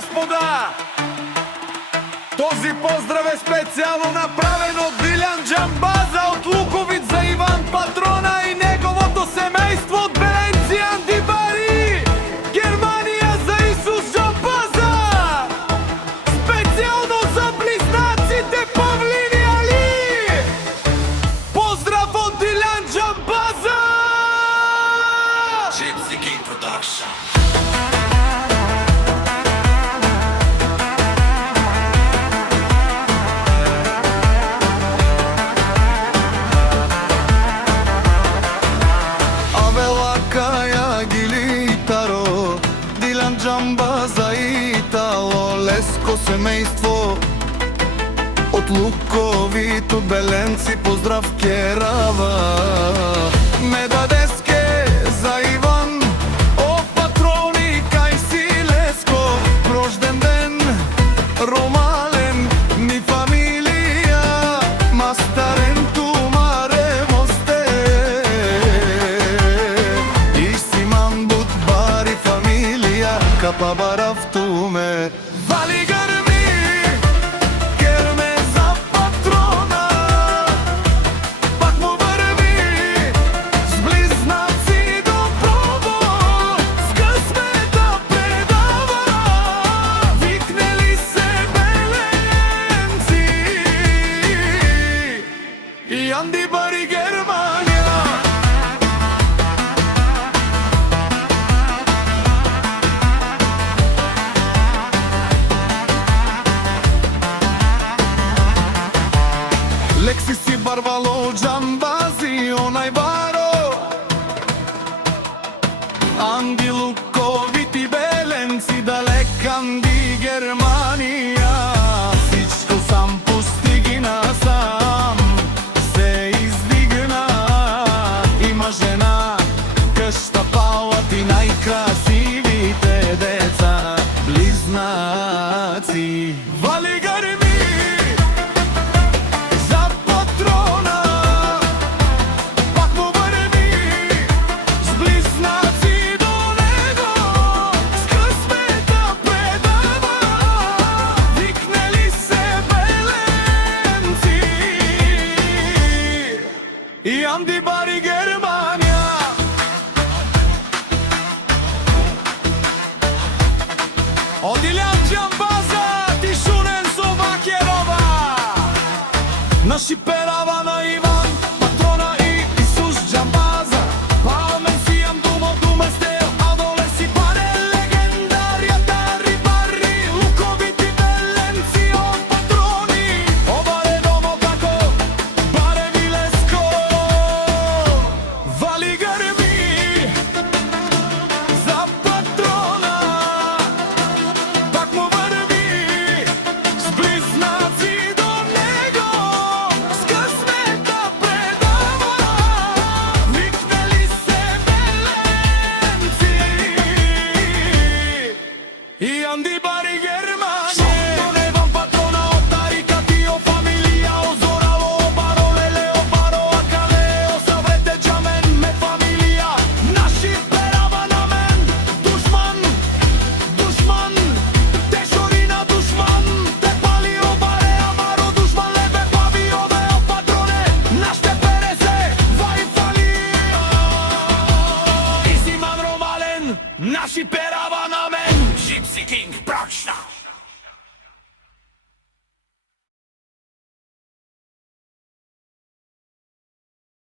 господа! Този поздрав е специјално направен од Дилјан Џамбаза од Луковиц за Иван Патрона и неговото семејство од Беленци Андибари, Германија за Исус Џамбаза, специјално за близнаците Павлин и Али. Поздрав од Дилјан Џамбаза! Gypsy King Production. Дилјан Џамбаза и Итало Леско семејство од Луковит, од Беленци поздрав керава. Ме дадеске за Иван, о патрони кај си Леско, рожден ден ромален, ни фамилија мастарен ту маре мосте. Исиман бут бари фамилија капа баравтуме. Вали грми, герме за патрона, пак му врви с близнаци до пробо, с късмета предава, викнели се Беленци и Андибари Германија. Лекси си барвало Џамбази, онај баро Анди Луковит и Беленци, далек Анди Германија. Всичко сам постиги насам, се издигна. Има жена, къща, палат и најкрасивите деца, близнаци. Вали грми, и Андибари Германија. Од Дилјан Џамбаза ти шунен со Вакерова, на шиперава на Иван Патрона и Исус Џамбаза. Памен си Андумо Думестео, адоле си паре легендарията рибари, Луковит и Беленци од патрони. Обаре домо како баре Вилеско. Вали грми за патрона, пак му врви с близнаци до него, с късмета предава, викнели се Беленци и Андибари Германија. Иван Патрона од Тарика Тио фамилија, Озорало Обаро Леле Обаро Акале, Осаврете Џамен ме фамилија, наши перава на мен. Душман, душман, те шорина душман, те пали Обаре Амаро душман, лебе паби ове о патроне, наште пере се вај фалија. Исиман ромален, наши перава на мен. Gypsy King Production.